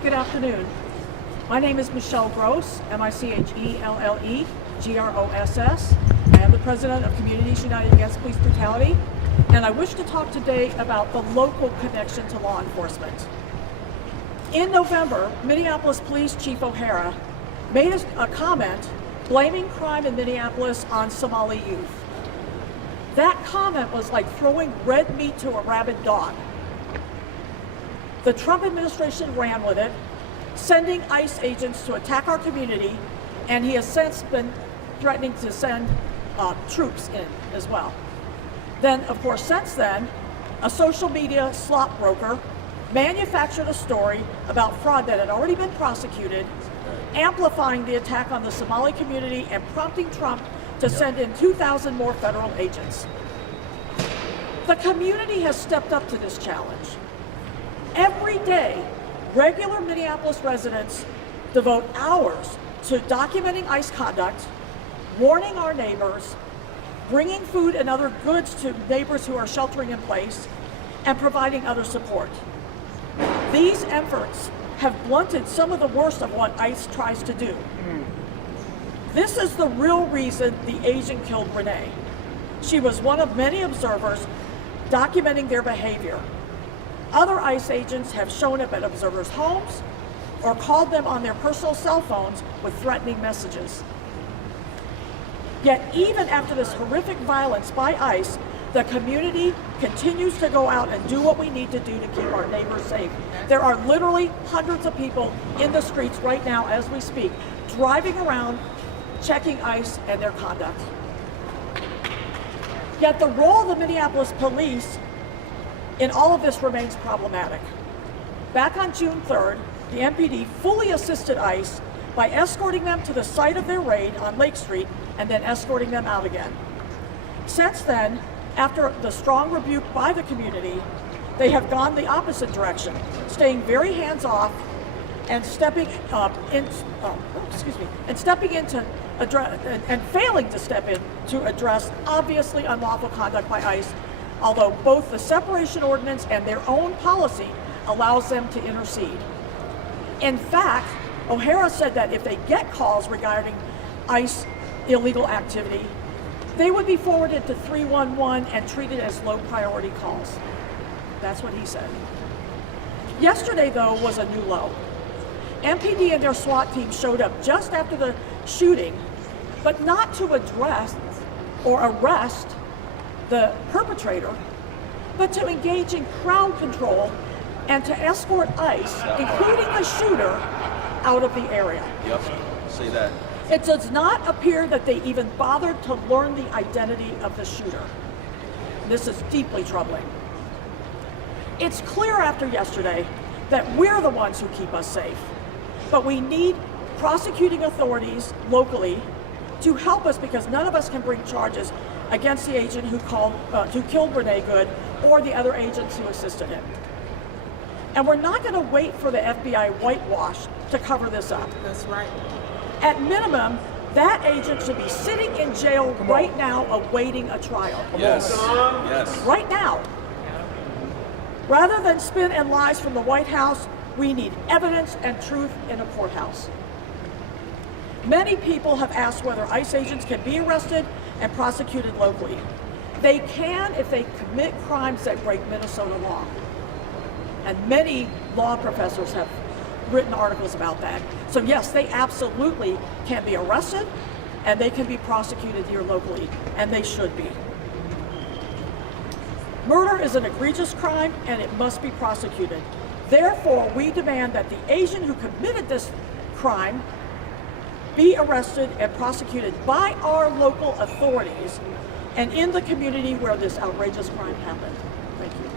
Good afternoon. My name is Michelle Gross, Michelle Gross. I am the president of Communities United Against Police Brutality, and I wish to talk today about the local connection to law enforcement. In November, Minneapolis Police Chief O'Hara made a comment blaming crime in Minneapolis on Somali youth. That comment was like throwing red meat to a rabid dog. The Trump administration ran with it, sending ICE agents to attack our community, and he has since been threatening to send troops in as well. Then, of course, since then, a social media slop broker manufactured a story about fraud that had already been prosecuted, amplifying the attack on the Somali community and prompting Trump to send in 2,000 more federal agents. The community has stepped up to this challenge. Every day, regular Minneapolis residents devote hours to documenting ICE conduct, warning our neighbors, bringing food and other goods to neighbors who are sheltering in place, and providing other support. These efforts have blunted some of the worst of what ICE tries to do. This is the real reason the agent killed Renee. She was one of many observers documenting their behavior. Other ICE agents have shown up at observers' homes or called them on their personal cell phones with threatening messages. Yet even after this horrific violence by ICE, the community continues to go out and do what we need to do to keep our neighbors safe. There are literally hundreds of people in the streets right now as we speak, driving around, checking ICE and their conduct. Yet the role of the Minneapolis police in all of this remains problematic. Back on June 3rd, the MPD fully assisted ICE by escorting them to the site of their raid on Lake Street and then escorting them out again. Since then, after the strong rebuke by the community, they have gone the opposite direction, staying very hands-off and stepping failing to step in to address obviously unlawful conduct by ICE, although both the separation ordinance and their own policy allows them to intercede. In fact, O'Hara said that if they get calls regarding ICE illegal activity, they would be forwarded to 311 and treated as low priority calls. That's what he said. Yesterday, though, was a new low. MPD and their SWAT team showed up just after the shooting, but not to address or arrest the perpetrator, but to engage in crowd control and to escort ICE, including the shooter, out of the area. Yep, see that. It does not appear that they even bothered to learn the identity of the shooter. This is deeply troubling. It's clear after yesterday that we're the ones who keep us safe, but we need prosecuting authorities locally to help us because none of us can bring charges against the agent who killed Renee Good or the other agents who assisted him. And we're not going to wait for the FBI whitewash to cover this up. That's right. At minimum, that agent should be sitting in jail right now awaiting a trial. Yes, yes. Right now. Rather than spin and lies from the White House, we need evidence and truth in a courthouse. Many people have asked whether ICE agents can be arrested and prosecuted locally. They can if they commit crimes that break Minnesota law. And many law professors have written articles about that. So yes, they absolutely can be arrested and they can be prosecuted here locally, and they should be. Murder is an egregious crime and it must be prosecuted. Therefore, we demand that the agent who committed this crime be arrested and prosecuted by our local authorities and in the community where this outrageous crime happened. Thank you.